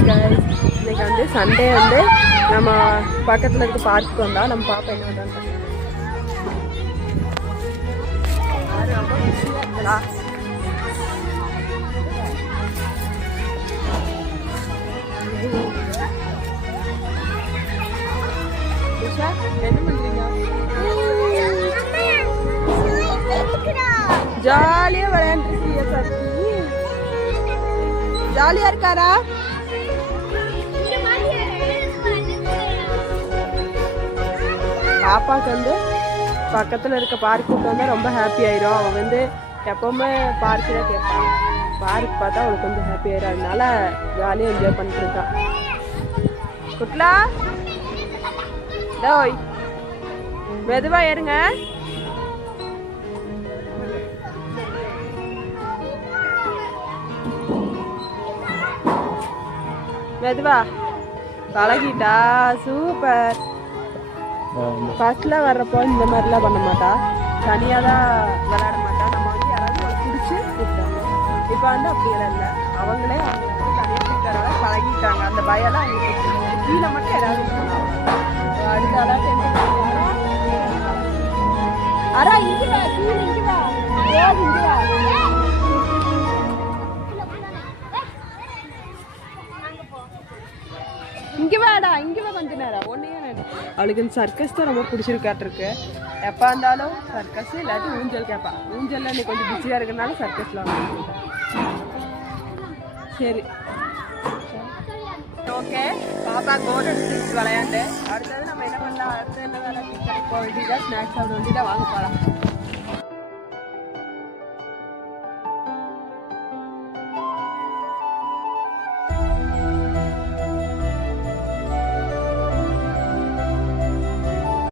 இன்னைக்கு வந்து சண்டே வந்து நம்ம பக்கத்தில் இருக்க பார்க்குக்கு வந்தால் நம்ம பாப்பா என்ன பண்ணுறாங்க ரொம்ப பிஸியாக இருக்குங்களா. என்ன பண்றீங்க? ஜாலியா விளையாண்டுருக்கீங்க சக்தி. ஜாலியா இருக்காரா? பாப்பாவுக்கு வந்து பக்கத்தில் இருக்க பார்க்குக்கு வந்து ரொம்ப ஹாப்பி ஆயிரும். அவன் வந்து எப்பவுமே பார்க்கு தான் கேட்பான். பார்க் பார்த்தா அவளுக்கு கொஞ்சம் ஹாப்பி ஆயிரும். அதனால ஜாலியாக என்ஜாய் பண்ணிட்டு இருக்கான். குட்லா டோய் மெதுவா ஏறுங்க. மெதுவா பழகிட்டா. சூப்பர். ஃபர்ஸ்ட்ல வர்றப்போ இந்த மாதிரிலாம் பண்ண மாட்டா. தனியாக தான் விளையாட மாட்டா. நம்ம வந்து யாராவது பிடிச்சி கூப்பிட்டாங்க. இப்போ வந்து அப்படியெல்லாம் இல்லை. அவங்களே தனியாக கூப்பிட்டாங்க. பழகிட்டாங்க. அந்த பயம்லாம் அவங்களுக்கு கீழே மட்டும் ஏதாவது அடுத்தாலாம் அரா இங்கே வா. கீழே இங்கே வா. இங்கே வா. இங்கே வாடா. இங்கே வா கொஞ்ச நேரம். ஒன்றையே அவளுக்கு இந்த சர்க்கஸ் தான் ரொம்ப பிடிச்சிருக்காட்டிருக்கு. எப்போ இருந்தாலும் சர்க்கஸ் இல்லாட்டி ஊஞ்சல் கேட்பா. ஊஞ்சலில் நீ கொஞ்சம் பிஸியாக இருக்கிறனால சர்க்கஸில் வந்து சரி ஓகே. பாப்பா கோட் எடுத்து விளையாண்டு அடுத்தது நம்ம என்ன பண்ணலாம்? அடுத்து என்ன வேலை? போக வேண்டியதா ஸ்நாக்ஸ் சாப்பிட வேண்டியதா. வாங்க போகலாம்.